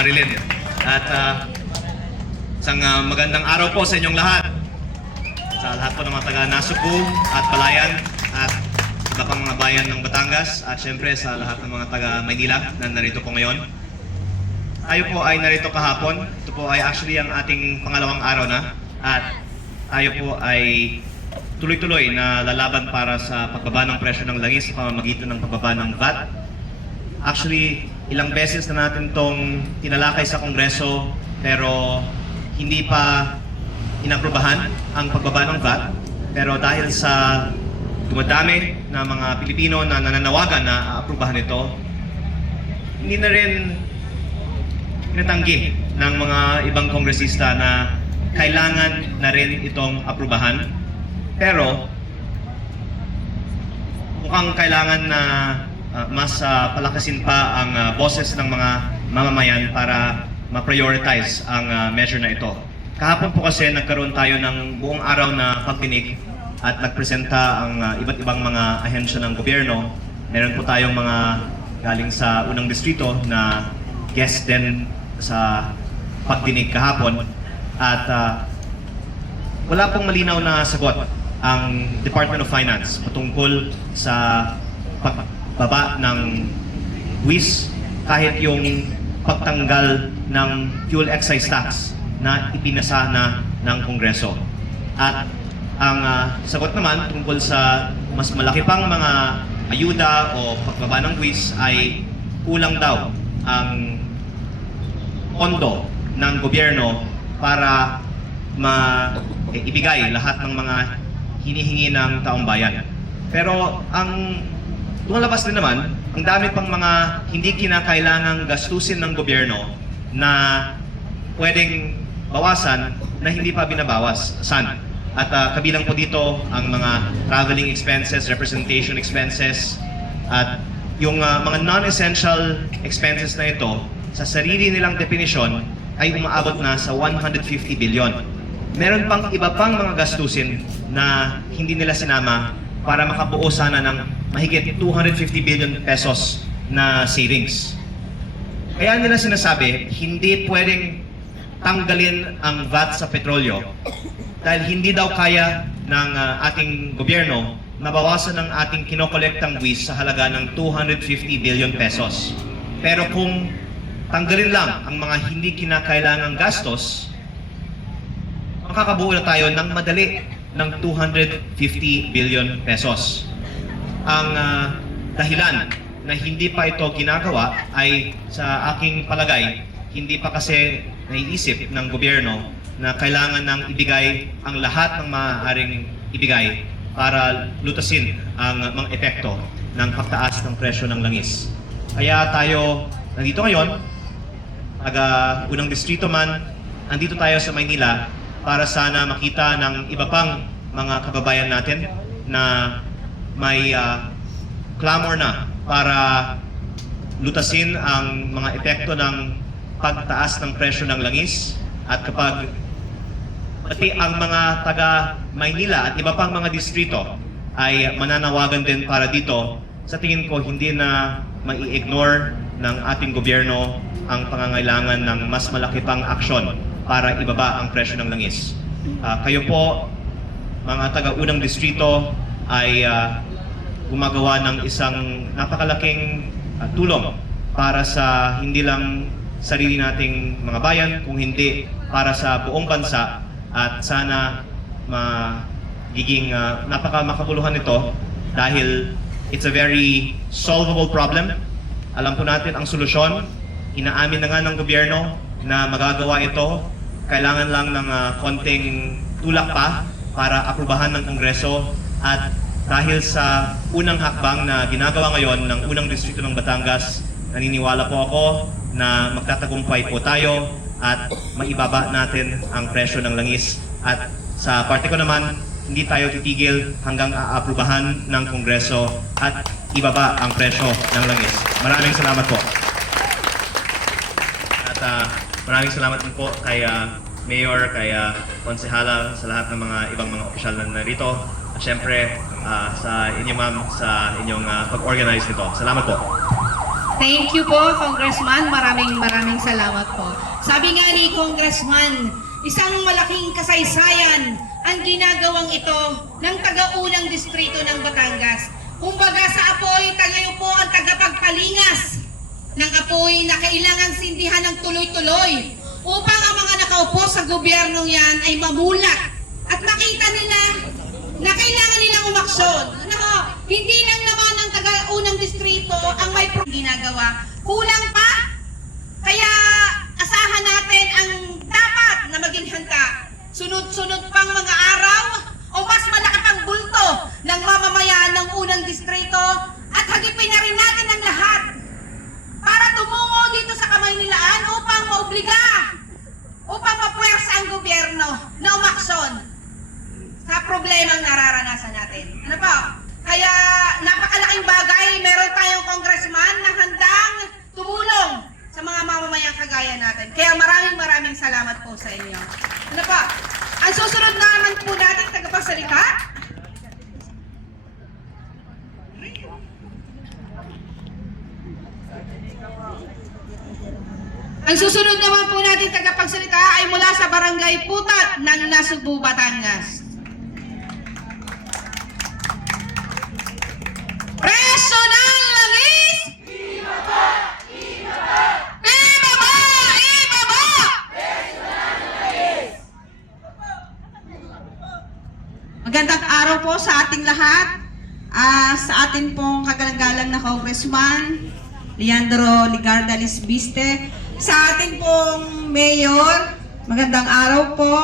Marilyn. At isang magandang araw po sa inyong lahat. Sa lahat po ng mga taga Nasugbu at Balayan at iba pang mga bayan ng Batangas at syempre sa lahat ng mga taga Maynila na narito po ngayon. Tayo po ay narito kahapon. Ito po ay actually ang ating pangalawang araw na at tayo po ay tuloy-tuloy na lalaban para sa pagbaba ng presyo ng langis sa pamamagitan ng pagbaba ng VAT. Actually, ilang beses na natin itong tinalakay sa Kongreso pero hindi pa inaprubahan ang pagbaba ng VAT. Pero dahil sa dumadami na mga Pilipino na nananawagan na aaprubahan ito, hindi na rin pinatanggi ng mga ibang kongresista na kailangan na rin itong aprubahan. Pero mukhang kailangan na mas palakasin pa ang boses ng mga mamamayan para ma-prioritize ang measure na ito. Kahapon po kasi nagkaroon tayo ng buong araw na pagdinig at nagpresenta ang iba't ibang mga ahensya ng gobyerno. Meron po tayong mga galing sa unang distrito na guest din sa pagdinig kahapon at wala pong malinaw na sagot ang Department of Finance patungkol sa pagbaba ng buwis kahit yung pagtanggal ng fuel excise tax na ipinasa na ng Kongreso. At ang sagot naman tungkol sa mas malaki pang mga ayuda o pagbaba ng buwis ay kulang daw ang pondo ng gobyerno para ibigay lahat ng mga hinihingi ng taong bayan. Pero ang lumalabas din naman, ang dami pang mga hindi kinakailangang gastusin ng gobyerno na pwedeng bawasan na hindi pa binabawas. At kabilang po dito ang mga traveling expenses, representation expenses, at yung mga non-essential expenses na ito, sa sarili nilang definisyon, ay umaabot na sa 150 billion. Meron pang iba pang mga gastusin na hindi nila sinama para makabuo sana ng mahigit 250 billion pesos na savings. Kaya nila sinasabi, hindi pwedeng tanggalin ang VAT sa petrolyo dahil hindi daw kaya ng ating gobyerno nabawasan ng ating kinokolektang buwis sa halaga ng 250 billion pesos. Pero kung tanggalin lang ang mga hindi kinakailangang gastos, makakabuo na tayo ng madali ng 250 billion pesos. Ang dahilan na hindi pa ito ginagawa ay sa aking palagay, hindi pa kasi naiisip ng gobyerno na kailangan nang ibigay ang lahat ng maaaring ibigay para lutasin ang mga epekto ng pagtaas ng presyo ng langis. Kaya tayo nandito ngayon, taga-unang distrito man, andito tayo sa Maynila para sana makita ng iba pang mga kababayan natin na may clamor na para lutasin ang mga epekto ng pagtaas ng presyo ng langis. At kapag pati ang mga taga Maynila at iba pang mga distrito ay mananawagan din para dito, sa tingin ko hindi na mai-ignore ng ating gobyerno ang pangangailangan ng mas malaki pang aksyon para ibaba ang presyo ng langis. Kayo po, mga taga-unang distrito, ay gumagawa ng isang napakalaking tulong para sa hindi lang sarili nating mga bayan, kung hindi para sa buong bansa. At sana magiging napaka-makabuluhan ito dahil it's a very solvable problem. Alam po natin ang solusyon. Inaamin na nga ng gobyerno na magagawa ito. Kailangan lang ng konting tulak pa para aprubahan ng Kongreso. At dahil sa unang hakbang na ginagawa ngayon ng unang distrito ng Batangas, naniniwala po ako na magtatagumpay po tayo at maibaba natin ang presyo ng langis. At sa parte ko naman, hindi tayo titigil hanggang aaprubahan ng Kongreso at ibaba ang presyo ng langis. Maraming salamat po. At maraming salamat din po kay Mayor, kay Konsehala, sa lahat ng mga ibang mga opisyal na narito. At syempre, sa inyo ma'am, sa inyong pag-organize nito. Salamat po. Thank you po, Congressman. Maraming salamat po. Sabi nga ni Congressman, isang malaking kasaysayan ang ginagawang ito ng taga-unang distrito ng Batangas. Kumbaga sa apoy, tayo po ang tagapagpalingas ng apoy na kailangan sindihan ng tuloy-tuloy upang ang mga nakaupo sa gobyernong yan ay mamulat at makita nila na kailangan nilang umaksyon. Hindi lang naman ang taga-unang distrito ang may ginagawa. Kulang pa. Kaya asahan natin ang dapat na maging handa. Sunod-sunod pang mga araw o mas malaki pang bulto ng mamamayan ng unang distrito at hagipin na rin natin ang lahat para tumungo dito sa Kamaynilaan upang maobliga, upang mapuwersa ang gobyerno na umaksyon sa problemang nararanasan natin. Ano po? Kaya napakalaking bagay, meron tayong congressman na handang tumulong sa mga mamamayang kagaya natin. Kaya maraming salamat po sa inyo. Ano po? Ang susunod naman po natin tagapagsalita. Ang susunod naman po natin tagapagsalita ay mula sa Barangay Putat ng Nasugbu, Batangas. Presyo ng langis! Ibaba! Ibaba! Ibaba! Ibaba! Presyo ng langis! Magandang araw po sa ating lahat. Sa ating pong kagalang-galang na Congressman Leandro Ligarda Lisbiste, sa ating pong Mayor, magandang araw po.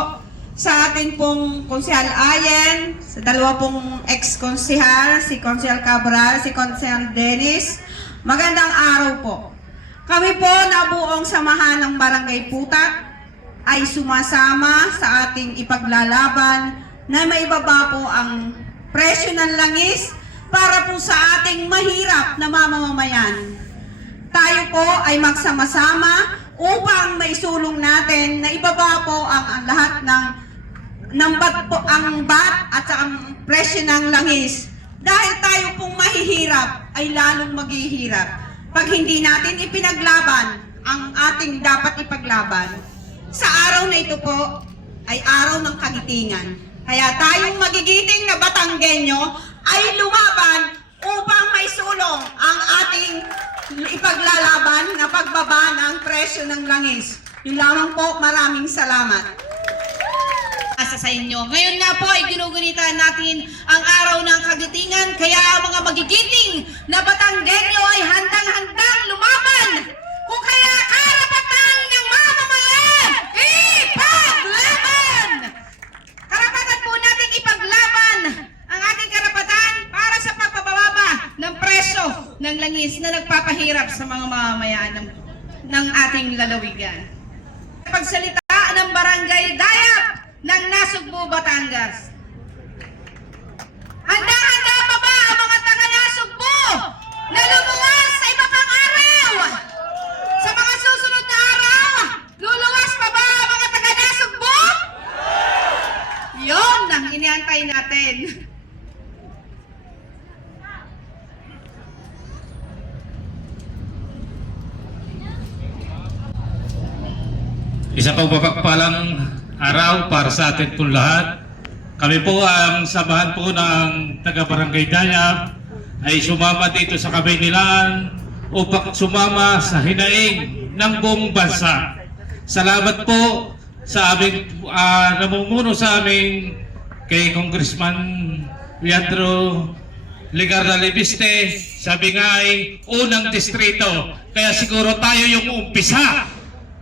Sa ating pong Konsehal Ayen, sa dalawa pong ex-konsehal, si Konsehal Cabral, si Konsehal Dennis, magandang araw po. Kami po na buong samahan ng Barangay Putat ay sumasama sa ating ipaglalaban na maibaba po ang presyo ng langis para po sa ating mahirap na mamamayan. Tayo po ay magsama-sama upang maisulong natin na ibaba po ang lahat ng bat at ang presyo ng langis. Dahil tayo pong mahihirap ay lalong maghihirap pag hindi natin ipinaglaban ang ating dapat ipaglaban. Sa araw na ito po ay araw ng kagitingan. Kaya tayong magigiting na Batanggenyo ay lumaban upang maisulong ang ating ipaglalaban na pagbaba ng presyo ng langis. Yun lamang po, maraming salamat. Sa inyo. Ngayon nga po ay ginugunita natin ang araw ng kagitingan, kaya ang mga magigiting na Batanggenyo ay handang-handang lumaban. Kung kaya karapatan ng mamamayan, ipaglaban! Karapatan po natin ipaglaban ang ating karapatan para sa pagpapababa ng presyo ng langis na nagpapahirap sa mga mamamayan ng ating lalawigan. Pagsalita ng Barangay Dayap ng Nasugbu, Batangas. Handa-handa pa ba ang mga taga-Nasugbu na lumuwas sa iba pang araw? Sa mga susunod na araw, luluwas pa ba ang mga taga-Nasugbu? Yon ang iniantay natin. Isa pang mapagpalang araw para sa atin po lahat. Kami po ang samahan po ng taga-Barangay Dayap ay sumama dito sa Kamaynilaan upang sumama sa hinaing ng buong bansa. Salamat po sa aming namumuno sa aming kay Congressman Leandro Ligarda Lisbiste. Sabi nga ay unang distrito, kaya siguro tayo yung umpisa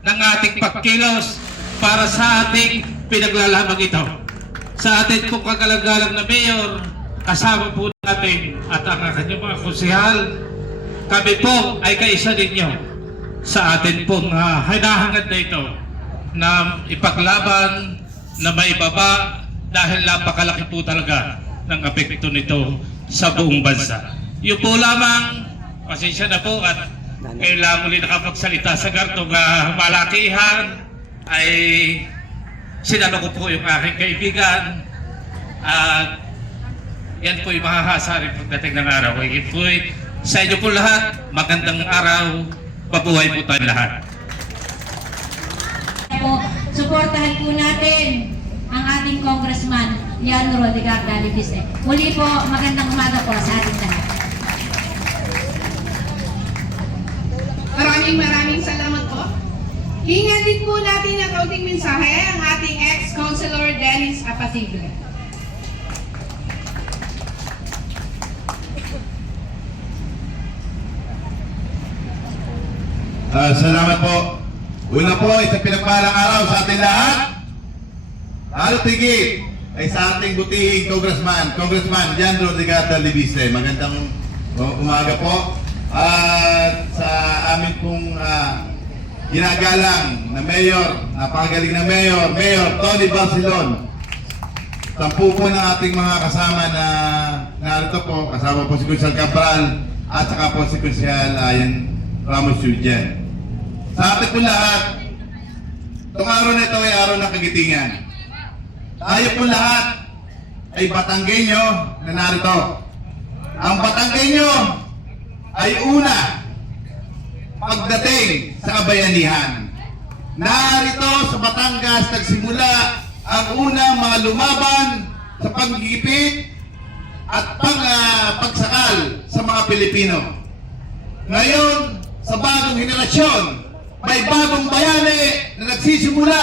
ng ating pagkilos para sa ating pinaglalamang ito. Sa atin pong kagalang-galang na mayor, kasama po natin at ang kanyang mga konsehal, kami po ay kaisa ninyo sa atin pong hinahangad na ito na ipaglaban, na maibaba dahil napakalaki po talaga ng apekto nito sa buong bansa. Yun po lamang, pasensya na po at kailangan muli nakapagsalita sa gartong malakihan ay sinalo ko po yung aking kaibigan at yan po'y mahahasa rin pagdating ng araw. Yan po'y Sa inyo po lahat, magandang araw, pabuhay po tayo lahat. Po, suportahan po natin ang ating Congressman Leandro Ligarda Libiste. Muli po, magandang umaga po sa ating lahat. Maraming salamat po. Hingan din po natin ng kaunting mensahe ang ating ex-councilor Dennis Apasible. Salamat po. Una po, isang pinagpalang araw sa ating lahat. Lalo tigit ay sa ating butihing Congressman Leandro Ligarda Libiste. Magandang umaga po. At sa amin pong ginagalang na mayor, napakagaling na Mayor Tony Barcelon. 10 po ng ating mga kasama na narito po, kasama po si Consial Cabral at saka po si Consial Ayan Ramos Yudian. Sa atin po lahat, itong araw na ito ay araw ng kagitingan. Tayo po lahat ay Batanggenyo na narito. Ang Batanggenyo ay una pagdating sa kabayanihan. Narito sa Batangas nagsimula ang unang mga lumaban sa panggigipit at pagsakal sa mga Pilipino. Ngayon, sa bagong henerasyon, may bagong bayani na nagsisimula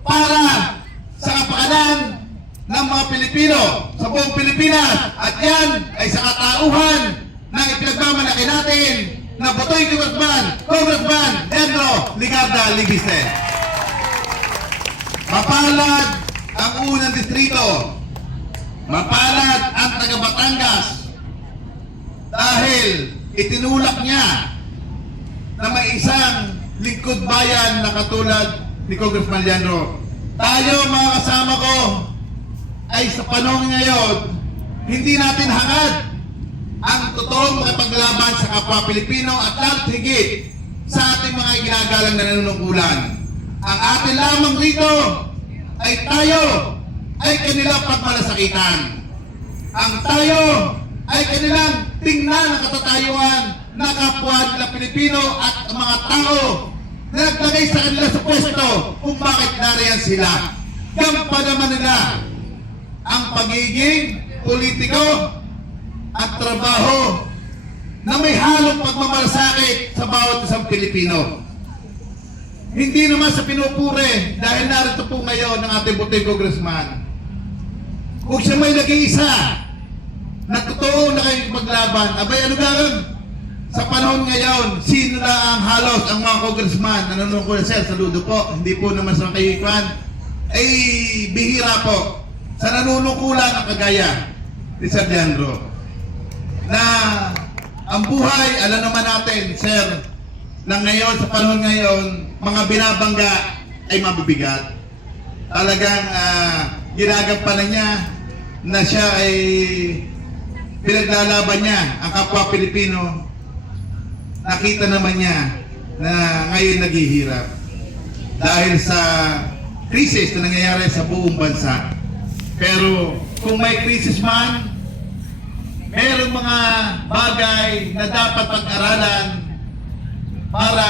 para sa kapakanan ng mga Pilipino sa buong Pilipinas. At yan ay sa katauhan ng ipinagmamalaki natin na Botoy Congressman Leandro Ligarda Libiste. Mapalad ang unang distrito, mapalad ang taga Batangas dahil itinulak niya na may isang lingkod bayan na katulad ni Congressman Leandro. Tayo mga kasama ko ay sa panahon ngayon, hindi natin hangad ang totoong makipaglaban sa kapwa Pilipino at lalo higit sa ating mga ginagalang na nanunungkulan. Ang atin lamang rito ay tayo ay kanilang pagmalasakitan. Ang tayo ay kanilang tingnan ang katatayuan na kapwa nila Pilipino at ang mga tao na naglagay sa kanila sa pwesto kung bakit nariyan sila. Gampanan naman nila ang pagiging politiko at trabaho na may halong pagmamalasakit sa bawat isang Pilipino. Hindi naman sa pinupure dahil narito po ngayon ang ating Botoy Congressman. Kung siya may nag-iisa na totoo na kayo maglaban, abay ano gagawin? Sa panahon ngayon, sino na ang halos ang mga congressman na nanunungkol na saludo po, hindi po naman sa kayikuan, ay bihira po sa nanunungkulan ang kagaya ni Sir Leandro. Na ang buhay, alam naman natin, Sir, na ngayon, sa panahon ngayon, mga binabangga ay mabibigat. Talagang ginagampanan niya na siya ay pinaglalaban niya ang kapwa Pilipino. Nakita naman niya na ngayon naghihirap dahil sa krisis na nangyayari sa buong bansa. Pero kung may krisis man, mayroong mga bagay na dapat pag-aralan para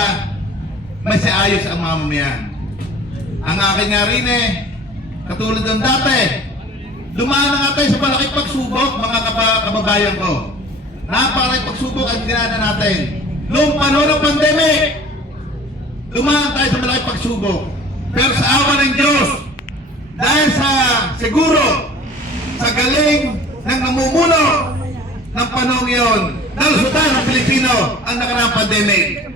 masiayos ang mamamayan. Ang akin nga rin katulad ng dati, dumaan na nga tayo sa malaking pagsubok, mga kababayan ko. Napakaraming pagsubok ang dinaanan natin. Noong panahon ng pandemic, dumaan tayo sa malaking pagsubok. Pero sa awa ng Diyos, dahil sa siguro, sa galing ng namumuno ng panahon yun, nalusutan ng Pilipino ang nakaraang pandemic.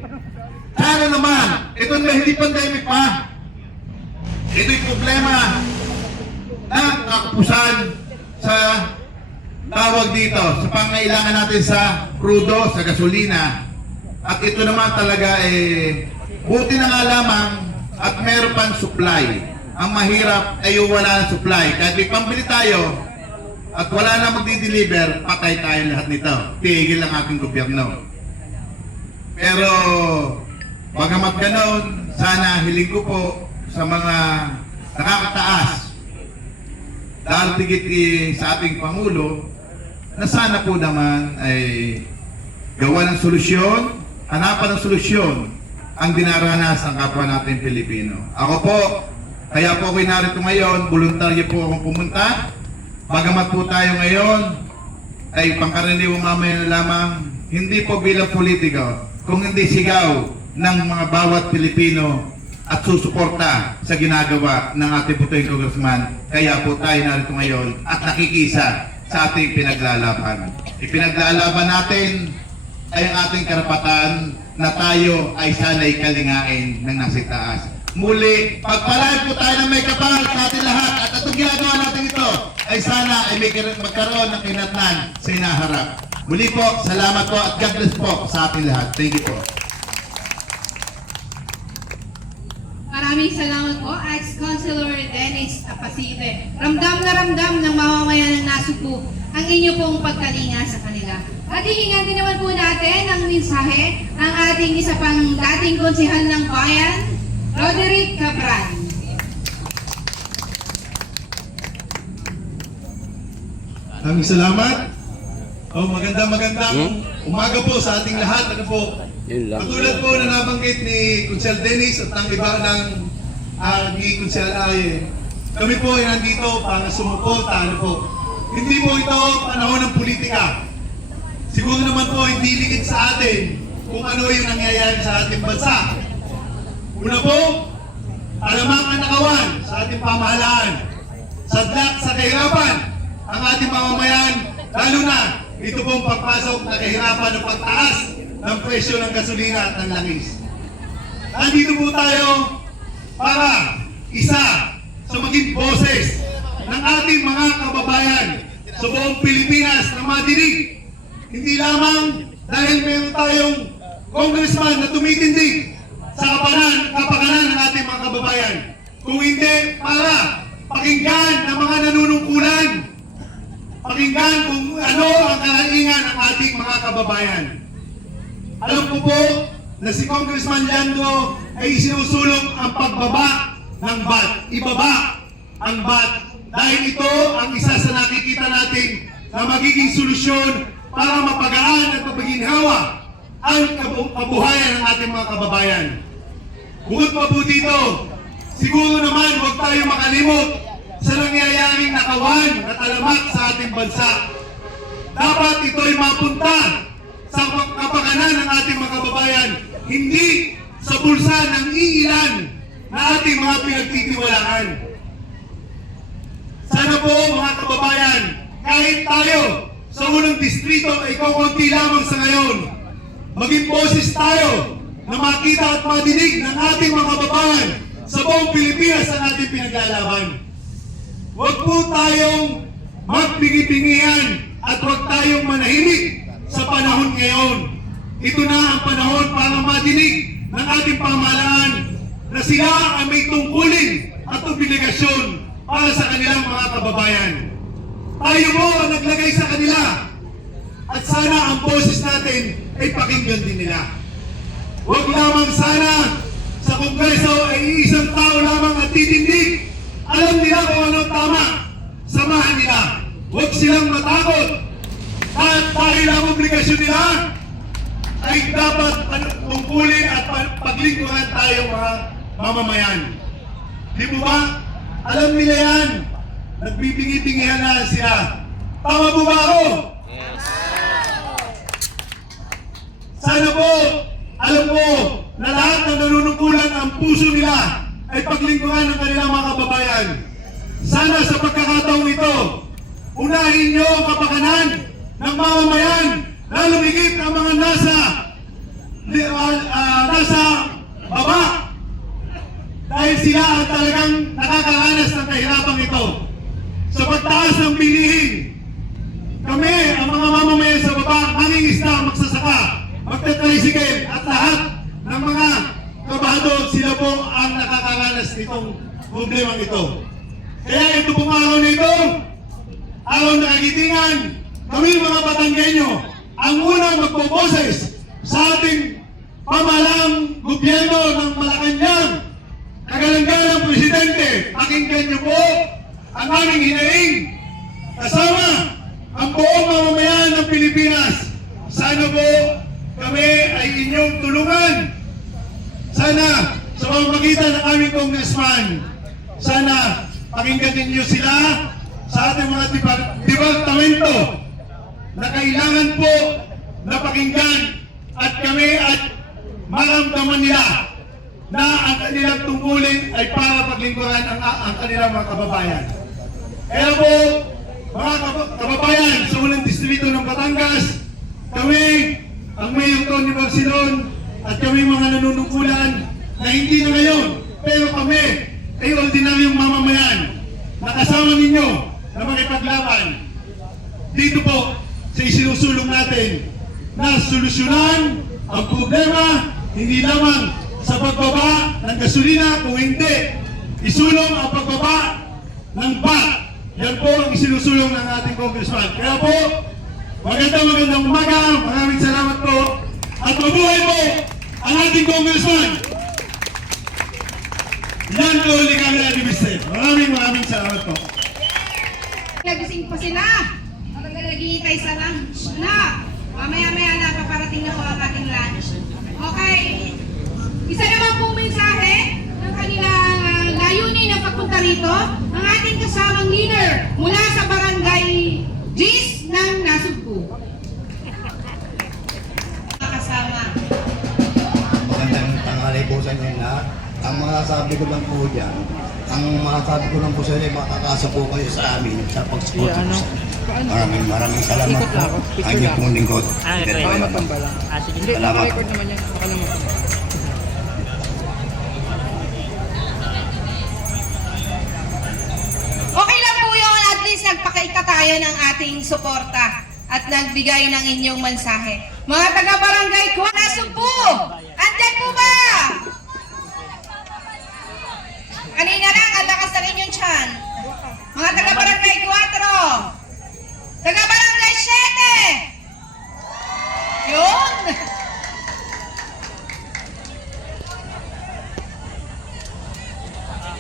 Sana naman, ito na hindi pandemic pa. Ito'y problema ng kakupusan sa tawag dito, sa pangailangan natin sa crudo, sa gasolina. At ito naman talaga buti na nga lamang at meron pang supply. Ang mahirap ay yung wala ng supply. Kahit may pambili tayo at wala na magdi-deliver, patay tayo lahat nito. Tigil ang ating gobyerno. Pero bagamat ganon, sana hiling ko po sa mga nakakataas, dahil tigit sa ating Pangulo, na sana po naman ay gawa ng solusyon, hanapan ng solusyon ang dinaranas ng kapwa natin Pilipino. Ako po, kaya po ako'y narito ngayon, voluntaryo po akong pumunta. Bagamat po tayo ngayon ay pangkaraniwang mamaya na lamang, hindi po bilang politiko, kung hindi sigaw ng mga bawat Pilipino at susuporta sa ginagawa ng ating puting congressman. Kaya po tayo narito ngayon at nakikisa sa ating pinaglalaban. Ipinaglalaban natin ay ang ating karapatan na tayo ay sana'y kalingain ng nasa taas. Muli, pagpalain po tayo ng may kapal sa ating lahat at itong ginagawa natin ito ay sana ay may magkaroon ng kinatnan sa inaharap. Muli po, salamat po at God bless po sa ating lahat. Thank you po. Maraming salamat po, Ex-Councilor Dennis Apacite. Ramdam na ramdam ng mamamayan ng Nasugbu ang inyo pong pagkalinga sa kanila. At hihingan din naman po natin ang mensahe ng ating isa pang dating konsehal ng bayan, Roderick Cabral. Maraming salamat. Magandang umaga po sa ating lahat. Ano po? Katulad po na nabanggit ni Kunsel Dennis at ng iba ng ni Kunsel Aye, kami po ay nandito para sumuporta. Ano po? Hindi po ito panahon ng politika. Siguro naman po hindi ligid sa atin kung ano yung nangyayari sa ating bansa. Una po, alamang ang nakawan sa ating pamahalaan. Sadlak sa kahirapan ang ating mamamayan, lalo na ito pong pagpasok na kahirapan ng pagtaas ng presyo ng gasolina at ng langis. Nandito po tayo para isa sa maging boses ng ating mga kababayan sa buong Pilipinas na madinig. Hindi lamang dahil meron tayong congressman na tumitindig sa kapakanan ng ating mga kababayan, kung hindi para pakinggan ng mga nanunungkulan, pakinggan kung ano ang kahilingan ng ating mga kababayan. Alam ko po na si Congressman Leandro ay isinusulong ang pagbaba ng VAT. Ibaba ang VAT dahil ito ang isa sa nakikita natin na magiging solusyon para mapagaan at mapaginhawa ang kabuhayan ng ating mga kababayan. Bukod pa po dito, siguro naman huwag tayo makalimot sa nangyayaring nakawan at alamak sa ating bansa. Dapat ito'y mapunta sa kapakanan ng ating mga kababayan, hindi sa bulsa ng iilan na ating mga pinagtitiwalaan. Sana po mga kababayan, kahit tayo sa unang distrito ay kukunti lamang sa ngayon, maging boses tayo na makita at madinig ng ating mga kababayan sa buong Pilipinas ang ating pinaglalaban. Huwag po tayong magpingi-pingihan at huwag tayong manahimik sa panahon ngayon. Ito na ang panahon para madinig ng ating pamahalaan na sila ang may tungkulin at obligasyon para sa kanilang mga kababayan. Tayo po ang naglagay sa kanila at sana ang boses natin ay pakinggan din nila. Huwag lamang sana sa Kongreso ay isang tao lamang at titindig. Alam nila kung ano tama, samahan nila. Huwag silang matakot. At dahil ang obligasyon nila ay dapat tungkulin at paglingkuran tayo mga mamamayan. Di mo ba? Alam nila yan. Nagbibingi-bingihan na sila. Tama po ba ako? Sana po, alam mo na lahat na nanunungkulan ang puso nila ay paglingkuran ng kanilang mga kababayan. Sana sa pagkakataong ito, unahin niyo ang kapakanan ng mamamayan, lalong higit ang mga nasa baba. Dahil sila ang talagang nakakaranas ng kahirapan ito. Sa pagtaas ng bilihin, kami, ang mga mamamayan sa baba, mangingisda, magsasaka, magtatricycle at lahat ng mga trabahador, sila po ang nakakaranas nitong problemang ito. Kaya ito pong araw na ito, araw na kagitingan, kami mga Batanggenyo, ang unang magpoboses sa ating pamahalang gobyerno ng Malacanang, kagalang-galang Presidente. Pakinggan niyo po ang aming hinaing kasama ang buong mamamayan ng Pilipinas. Sana po ay inyong tulungan. Sana sa pamamagitan ng aming congressman, sana pakinggan ninyo sila sa ating mga departamento na kailangan po na pakinggan at kami at maramdaman nila na ang kanilang tungkulin ay para paglingkuran ang kanilang mga kababayan. Kaya po, mga kababayan sa unang distrito ng Batangas, kami, ang Mayor Tony Barcelon, at kami mga nanunungkulan na hindi na ngayon, pero kami ay ordinaryong mamamayan na kasama ninyo na makipaglaban dito po sa isinusulong natin na solusyonan ang problema hindi lamang sa pagbaba ng gasolina, kung hindi isulong ang pagbaba ng VAT. Yan po ang isinusulong ng ating congressman. Kaya po, magandang umaga, maraming salamat po, at mabuhay po ang ating congressman. Yan po, Legarda Libiste. Maraming salamat po. Nagising pa sila. Naghihintay sa lunch na. Mamaya-maya na paparating na po ang ating lunch. Okay. Isa naman pong mensahe ng kanilang layunin ng pagpunta rito, ang ating kasamang leader mula sa barangay Gis ng Nasugbu. Kasama. Magandang tanghali po sa inyo lahat. Ang mga sabi ko lang po dyan, ang mga sabi ko lang po sa inyo, makakasa po kayo sa amin sa pag-support po sa inyo. Maraming salamat po. Ang inyong pong lingkod. Salamat po. Okay lang po yun, at least nagpakaika tayo ng ating suporta at nagbigay ng inyong mensahe. Mga taga-barangay ko, Nasugbu! Andyan po ba? Kanina lang, ang lakas ng inyong tiyan. Mga taga-barangay 4! Taga-barangay 7! Yun!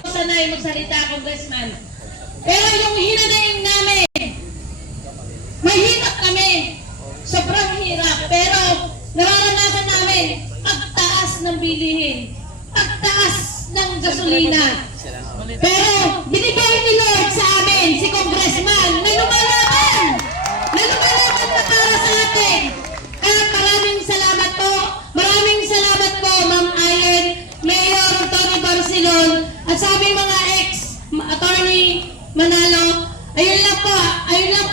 Sanay magsalita, Congressman. Pero yung hinanayin namin, mahirap kami. Sobrang hirap. Pero nararanasan namin pagtaas ng bilihin, pagtaas ng gasolina. Pero binigay ni Lord sa amin, si Congressman, na lumalaban na para sa atin. Kaya maraming salamat po. Maraming salamat po, Ma'am Ayen, Mayor Tony Barcelon, at sa aming mga ex-attorney Manalo. Ayun lang po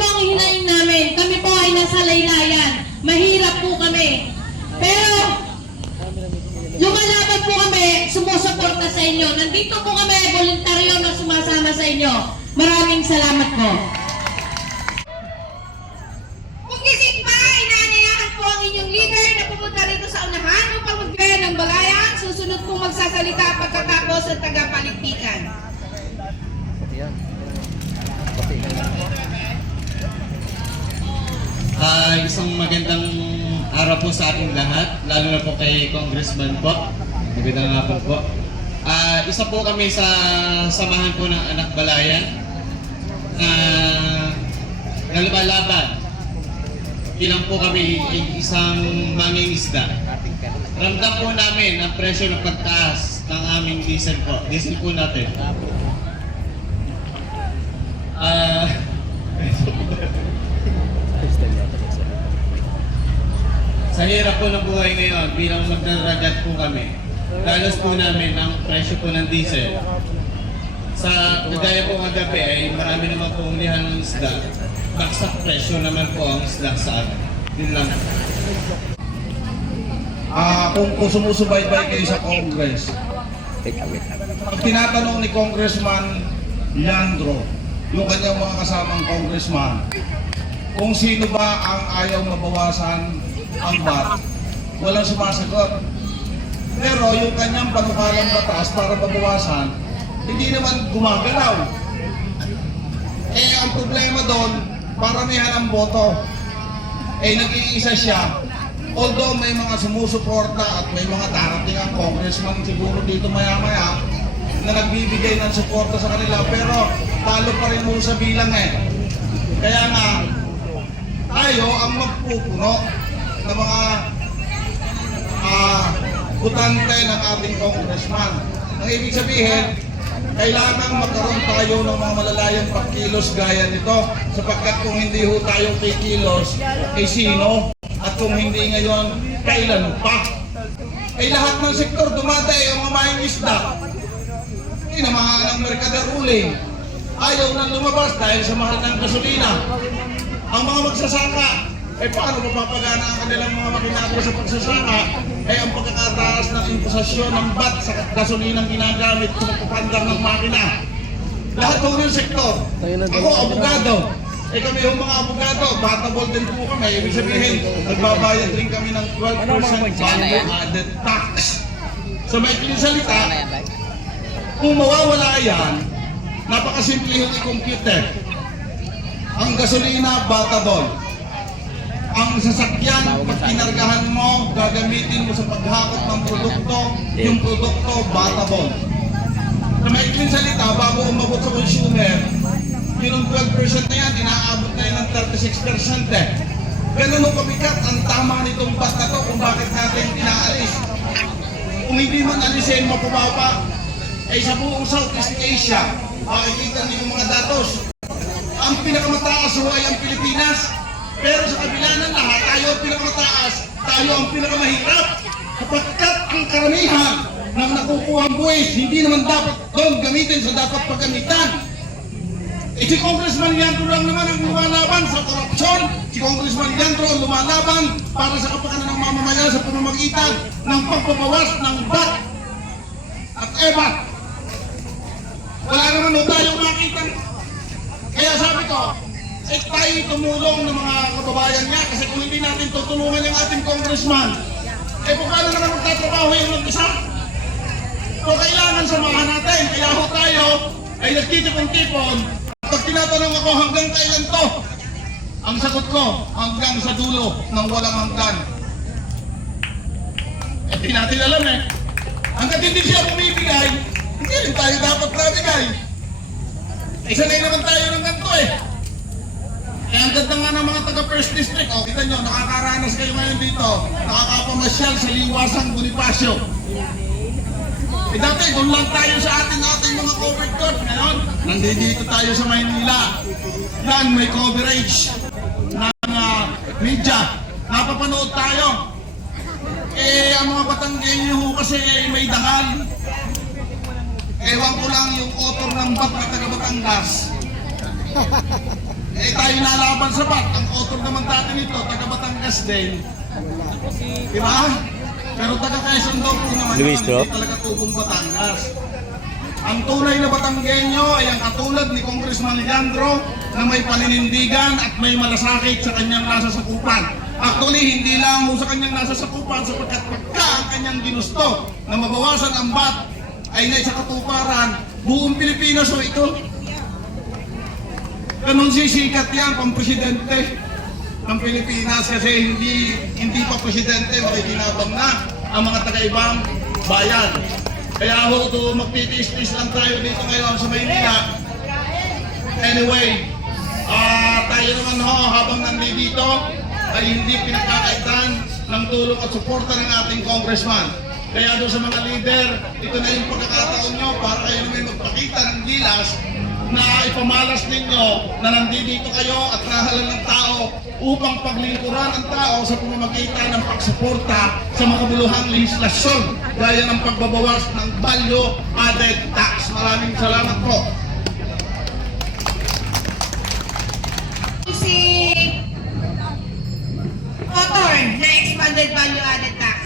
ang hinaing namin. Kami po ay nasa laylayan. Mahirap po kami. Pero lumalaban po kami, sumusuporta sa inyo. Nandito po kami, voluntaryo na sumasama sa inyo. Maraming salamat po. Kung gising pa, inaanyayahan po ang inyong leader na pumunta rito sa unahan upang magbigay ng balayan. Susunod pong magsasalita pagkatapos ng tagapaligpikan. Isang magandang araw po sa ating lahat, lalo na po kay Congressman po. Magandang hapon po. Isa po kami sa samahan po ng Anak Balayan na lumalaban. Bilang po kami isang mangingisda. Ramdam po namin ang presyo ng pagtaas ng aming diesel po. Diesel po natin. Sa hirap po ng buhay ngayon, bilang magdaragat po kami, dalos po namin ang presyo po ng diesel. Sa kagaya po kagabi ay marami naman po ulihan ng isda. Baksak presyo naman po ang isda sa amin. Yun lang. Kung sumusubaybay kayo sa Congress, pag tinatanong ni Congressman Leandro, yung kanyang mga kasamang congressman, kung sino ba ang ayaw mabawasan ang VAT, walang sumasagot. Pero yung kanyang panukalang batas para mabawasan, hindi naman gumagalaw. Ang problema doon, paramihan ang boto. Nag-iisa siya. Although may mga sumusuporta at may mga darating ang congressman siguro dito maya-maya na nagbibigay ng suporta sa kanila, pero talo pa rin mo sa bilang Kaya nga, tayo ang magpupuno ng mga butante ng ating congressman. Ang ibig sabihin, kailangan magkaroon tayo ng mga malalayang pagkilos gaya nito, sapagkat kung hindi ho tayo kikilos, sino? At kung hindi ngayon, kailan pa? Lahat ng sektor dumatay ang mga mahing isda. Tinamahan ng mercader ruling. Ayaw nang lumabas dahil sa mahal ng gasolina. Ang mga magsasaka, paano mapapagana ang kanilang mga makinabro sa pagsasaka? Ang pagkakataas ng imposasyon ng VAT sa gasolinang ginagamit sa pagpapandar ng makina. Lahat po ng sektor. Ako, abogado. Kami yung mga abogado, batable din po kami. Ibig sabihin, nagbabayad rin kami ng 12% value added tax. Sa maikling salita, kung mawawala yan, napakasimple yung i-compute. Ang gasolina, batable. Ang sasakyan, pag kinargahan mo, gagamitin mo sa paghakot ng produkto, yung produkto, batable. Sa maikling salita, bago umabot sa consumer, yung 12% na yan, inaabot na yan ng 36%. Ganun ang pabigat ang tama nitong VAT na to kung bakit natin inaalis. Kung hindi man alisin, mapababa. Sa buong Southeast Asia, makikita niyo yung mga datos. Ang pinakamataas ay ang Pilipinas. Pero sa kabila ng lahat, tayo ang pinakamataas, tayo ang pinakamahirap. Kapagkat ang karamihan ng nakukuhang buwis, hindi naman dapat doon gamitin sa dapat paggamitan. Si Congressman Leandro lang naman ang lumalaban sa korupsyon. Si Congressman Leandro ang lumalaban para sa kapakanan ng mamamayan sa pamamagitan ng pagbabawas ng VAT at EBAT. Wala naman tayong makita. Kaya sabi ko, tayo tumulong ng mga kababayan niya kasi kung hindi natin tutulungan yung ating congressman, paano naman magtatrabaho yung mag-isa? So kailangan samahan natin. Kaya ho tayo ay nagtitipon-tipon. Pag tinatanong ako hanggang kailan to, ang sagot ko, hanggang sa dulo ng walang hanggan. Hindi natin alam Hanggat hindi siya bumibigay, hindi rin tayo dapat nabigay. Sanay naman tayo ng ganito ang ganda nga ng mga taga-First District. Kita nyo, nakakaranas kayo ngayon dito. Nakakapamasyal sa liwasang Bonifacio. Dati, doon lang tayo sa ating mga covered court. Ngayon, nandito tayo sa Maynila. Yan, may coverage ng media. Napapanood tayo. Ang mga Batanggenyo kasi may dangal. Ewan ko lang yung author ng BAT na taga Batangas. Tayo nalaban sa BAT. Ang author naman dati nito, taga Batangas din. Diba? Pero taga Quezon daw po naman yun, hindi talaga tubong Batangas. Ang tunay na Batanggenyo ay ang katulad ni Congressman Leandro na may paninindigan at may malasakit sa kanyang nasasakupan. Actually, hindi lang sa kanyang nasasakupan sapagkat pagka ang kanyang ginusto na mabawasan ang VAT ay nasa katuparan, buong Pilipinas ito. Ganun sisikat yan pang presidente ng Pilipinas kasi hindi pa presidente, makikinabang na ang mga taga-ibang bayan. Kaya magtitiis-tiis lang tayo dito ngayon sa Maynila. Anyway, tayo naman habang nandito ay hindi pinagkakaitan ng tulong at suporta ng ating congressman. Kaya doon sa mga leader, ito na yung pagkakataon nyo para kayo naman magpakita ng gilas na ipamalas ninyo na nandito kayo at nahalal ng tao upang paglingkuran ang tao sa pamamagitan ng pagsuporta sa makabuluhang legislasyon gaya ng pagbabawas ng value added tax. Maraming salamat po. Si author na expanded value added tax.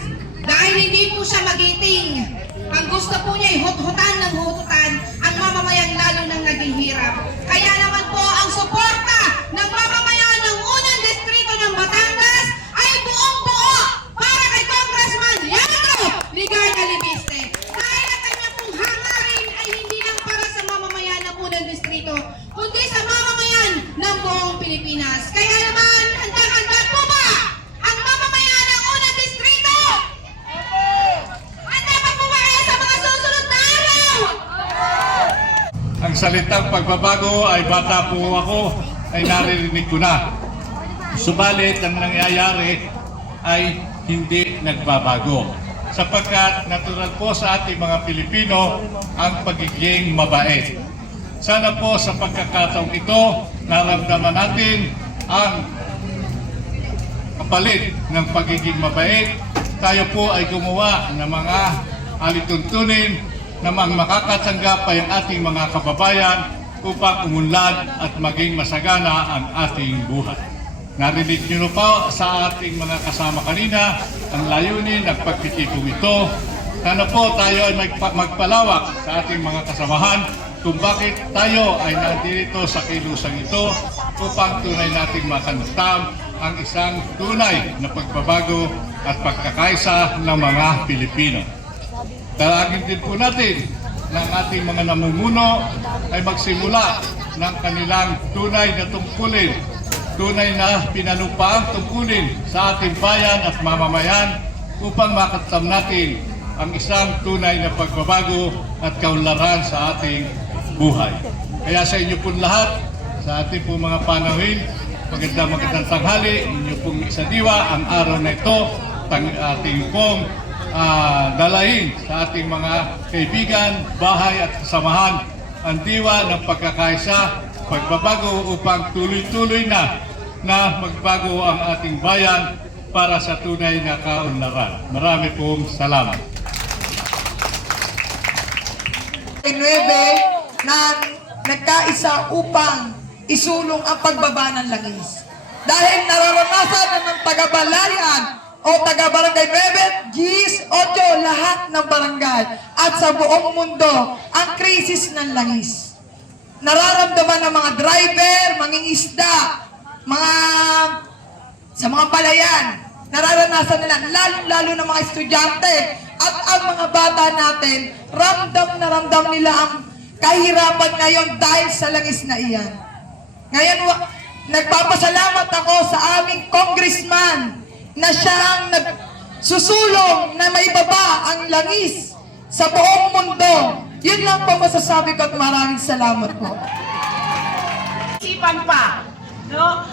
Dahil hindi po siya magiting, ang gusto po niya ay hut-hutan ng hututan ang mamamayan lalo nang naging hirap. Kaya naman po ang suporta ng mamamayan ng unang distrito ng Batangas ay buong-buo para kay Congressman Leandro Ligarda Libiste. Dahil ang kanyang pong hangarin ay hindi lang para sa mamamayan ng unang distrito, kundi sa mamamayan ng buong Pilipinas. Kaya naman, handa-handa po ba ang mamamayan ng unang distrito? Handa pa po ba kayo sa mga susunod na araw? Ang salitang pagbabago ay bata po ako ay naririnig ko na. Subalit ang nangyayari ay hindi nagbabago. Sapagkat natural po sa ating mga Pilipino ang pagiging mabait. Sana po sa pagkakataong ito, naramdaman natin ang kapalit ng pagiging mabait. Tayo po ay gumawa ng mga alituntunin na makakatanggap ay ang ating mga kababayan upang umunlad at maging masagana ang ating buhay. Narinig niyo po sa ating mga kasama kanina ang layunin ng pagtitikong ito. Sana po tayo ay magpalawak sa ating mga kasamahan kung bakit tayo ay nandito sa kilusang ito upang tunay nating makamtan ang isang tunay na pagbabago at pagkakaisa ng mga Pilipino. Dalangin din po natin ng ating mga namumuno ay magsimula ng kanilang tunay na tungkulin, tunay na pinanupaang tungkulin sa ating bayan at mamamayan upang makatam natin ang isang tunay na pagbabago at kaunlaran sa ating buhay. Kaya sa inyo po lahat, sa ating po mga panahon, magandang tanghali, inyo pong isadiwa ang araw na ito, ating pong dalahin sa ating mga kaibigan, bahay at kasamahan ang diwa ng pagkakaisa, pagbabago upang tuloy-tuloy na magbago ang ating bayan para sa tunay na kaunlaran. Marami pong salamat. 9 na nagkaisa upang isulong ang pagbaba ng langis. Dahil nararanasan na ng taga-balayan o taga-barangay 9, GIS, 8, lahat ng barangay at sa buong mundo ang krisis ng langis. Nararamdaman ng mga driver, mangingisda, sa mga palayan, nararanasan nila, lalo ng mga estudyante at ang mga bata natin, ramdam na ramdam nila ang kahirapan ngayon dahil sa langis na iyan. Ngayon, nagpapasalamat ako sa aming congressman na siyang nagsusulong na maibaba ang langis sa buong mundo. Yun lang po masasabi ko at maraming salamat po. Isipan pa, no?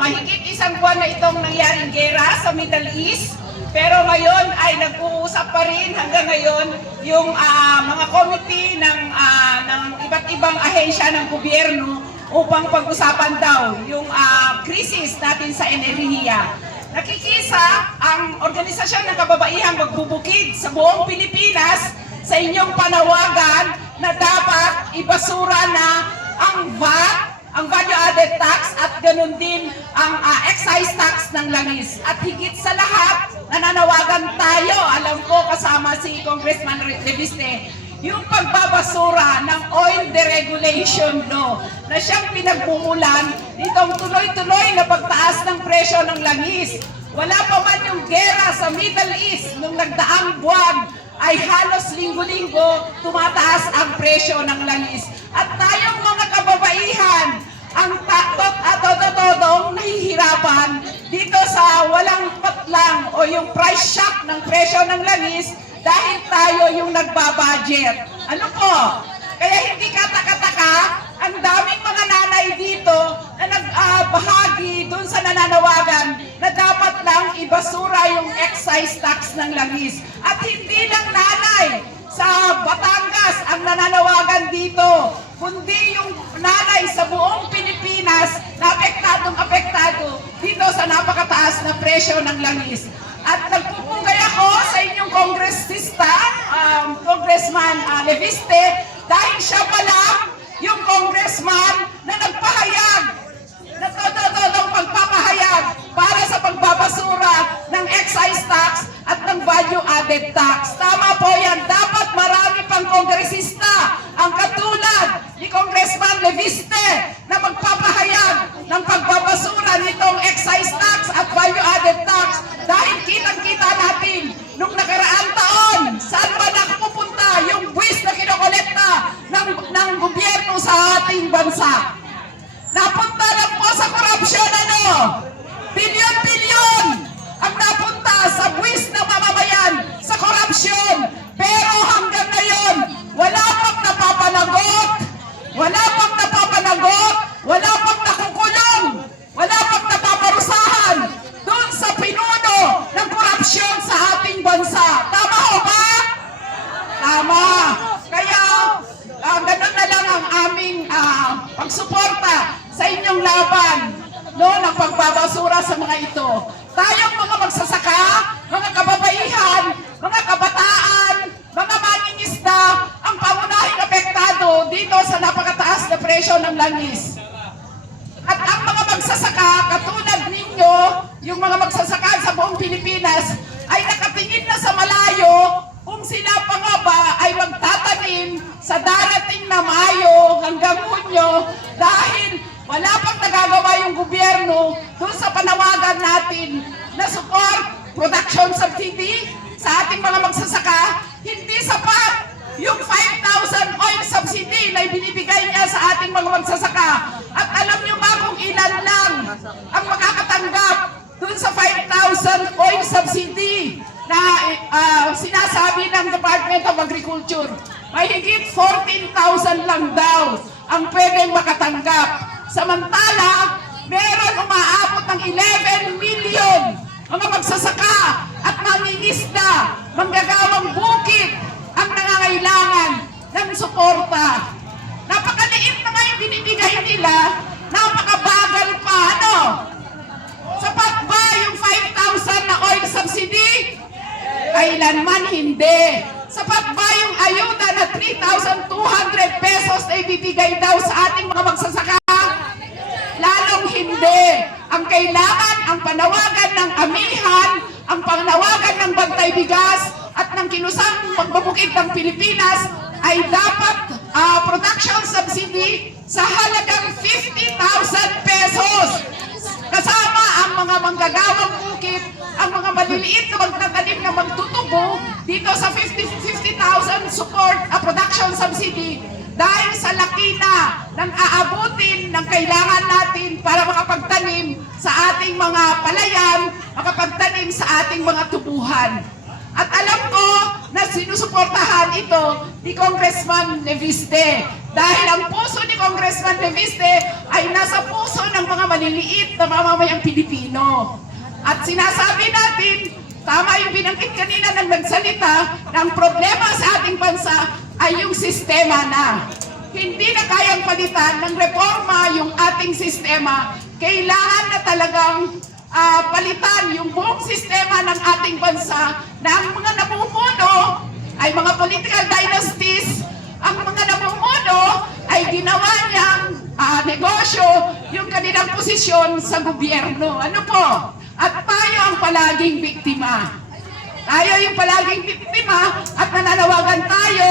Mahigit isang buwan na itong nangyaring gera sa Middle East, pero ngayon ay nag-uusap pa rin hanggang ngayon yung mga committee ng iba't ibang ahensya ng gobyerno upang pag-usapan daw yung krisis natin sa enerhiya. Nakikisa ang Organisasyon ng Kababaihang Magbubukid sa buong Pilipinas sa inyong panawagan na dapat ibasura na ang VAT, ang value added tax at ganun din ang excise tax ng langis. At higit sa lahat, nananawagan tayo, alam ko kasama si Congressman Reviste, yung pagbabasura ng oil deregulation law na siyang pinagmumulan nitong tuloy-tuloy na pagtaas ng presyo ng langis. Wala pa man yung gera sa Middle East nung nagdaang buwan ay halos linggo-linggo tumataas ang presyo ng langis. At tayong mga kababaihan, ang takot at todong nahihirapan dito sa walang patlang o yung price shock ng presyo ng langis dahil tayo yung nagbabudget. Ano po? Kaya hindi kataka-taka, ang daming mga nanay dito na nagbahagi dun sa nananawagan na dapat lang ibasura yung excise tax ng langis. At hindi lang nanay sa Batangas ang nananawagan dito, kundi yung nanay sa buong Pilipinas na apektado dito sa napakataas na presyo ng langis. At nagpupugay ako sa inyong kongressista, Congressman Reviste, dahil siya pa lang yung congressman na nagpahayag, na totoo pagpapahayag para sa pagbabasura ng excise tax at ng value added tax. Tama po yan. Dapat marami pang kongresista ang katulad ni Congressman Reviste na magpapahayag ng pagbabasura nitong excise tax at value added tax dahil kitang-kita natin nung nakaraang taon saan ba nakapupunta yung buwis na kinokolekta ng gobyerno sa ating bansa. Napunta lang po sa korupsyon, ano? Bilyon-bilyon ang napunta sa buwis ng mamamayan sa korupsyon. Pero hanggang ngayon, wala pang napapanagot, wala pang nakukulong, wala pang napaparusahan doon sa pinuno ng korupsyon. pagbabasura sa mga ito. Tayong mga magsasaka, mga kababaihan, mga kabataan, mga mangingisda, ang pangunahing apektado dito sa napakataas na presyo ng langis. At ang mga magsasaka, katulad ninyo, yung mga magsasaka sa buong Pilipinas, ay nakatingin na sa malayo kung sila pa nga ba ay magtatanim sa darating na Mayo hanggang Hunyo dahil wala pang nagagawa yung gobyerno doon sa panawagan natin na support production subsidy sa ating mga magsasaka. Hindi sapat yung 5,000 oil subsidy na ibinibigay niya sa ating mga magsasaka. At alam niyo ba kung ilan lang ang makakatanggap doon sa 5,000 oil subsidy na sinasabi ng Department of Agriculture? May higit 14,000 lang daw ang pwedeng makatanggap. Samantala, meron umaabot ng 11 million mga magsasaka at mangingisda, manggagawang bukid ang nangangailangan ng suporta. Napakaliit na nga yung binibigay nila, napakabagal pa, ano? Sapat ba yung 5,000 na oil subsidy? Kailanman hindi. Sapat ba yung ayuda na 3,200 pesos na ibibigay daw sa ating mga magsasaka? Lalong hindi. Ang kailangan, ang panawagan ng amihan, ang panawagan ng Bantay Bigas at ng Kinusang Pagbubukid ng Pilipinas ay dapat production subsidy sa halagang 50,000 pesos. Kasama ang mga manggagawang bukid, ang mga maliliit na magtatanim na magtutubo dito sa 50,000 support production subsidy dahil sa laki na ng aabutin ng kailangan natin para makapagtanim sa ating mga palayan, makapagtanim sa ating mga tubuhan. At alam ko na sinusuportahan ito ni Congressman Leviste dahil ang puso ni Congressman Leviste ay nasa puso ng mga maliliit na mamamayang Pilipino. At sinasabi natin, tama yung binanggit kanina ng nagsalita, na ang problema sa ating bansa ay yung sistema na. Hindi na kayang palitan ng reforma yung ating sistema. Kailangan na talagang palitan yung buong sistema ng ating bansa na ang mga namumuno ay mga political dynasties, ang mga namumuno ay ginawa niyang negosyo yung kanilang posisyon sa gobyerno. Ano po? At tayo ang palaging biktima. Tayo yung palaging biktima at nananawagan tayo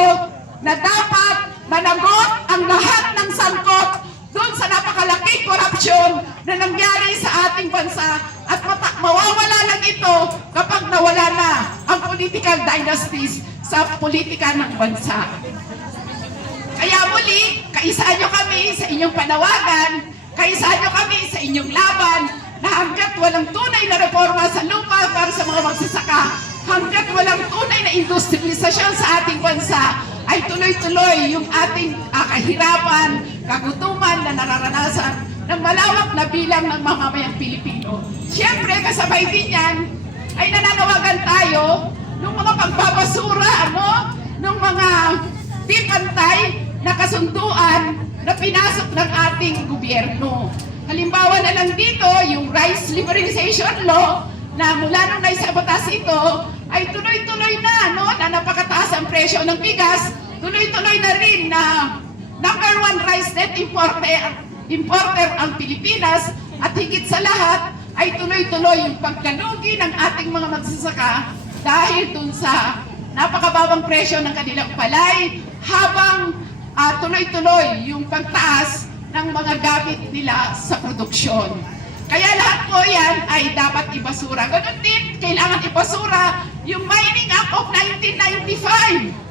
na dapat managot ang lahat ng sangkot doon sa napakalaking korupsyon na nangyari sa ating bansa at mawawala lang ito kapag nawala na ang political dynasties sa politika ng bansa. Kaya muli, kaisa nyo kami sa inyong panawagan, kaisa nyo kami sa inyong laban na hanggat walang tunay na reforma sa lupa para sa mga magsasaka, hanggat walang tunay na industrialisasyon sa ating bansa, ay tuloy-tuloy yung ating kahirapan, kagutuman na nararanasan ng malawak na bilang ng mamamayang Pilipino. Siyempre, kasabay din yan, ay nananawagan tayo ng mga pagbabasura, ng mga di pantay na kasunduan na pinasok ng ating gobyerno. Halimbawa na lang dito, yung rice liberalization law na mula nung naisabotas ito, ay tuloy-tuloy na, na napakataas ang presyo ng bigas, tuloy-tuloy na rin na #1 rice net importer ang Pilipinas at higit sa lahat ay tuloy-tuloy yung pagkalugi ng ating mga magsasaka dahil dun sa napakababang presyo ng kanilang palay habang tuloy-tuloy yung pagtaas ng mga gamit nila sa produksyon. Kaya lahat po yan ay dapat ibasura. Ganun din, kailangan ibasura yung Mining Act of 1995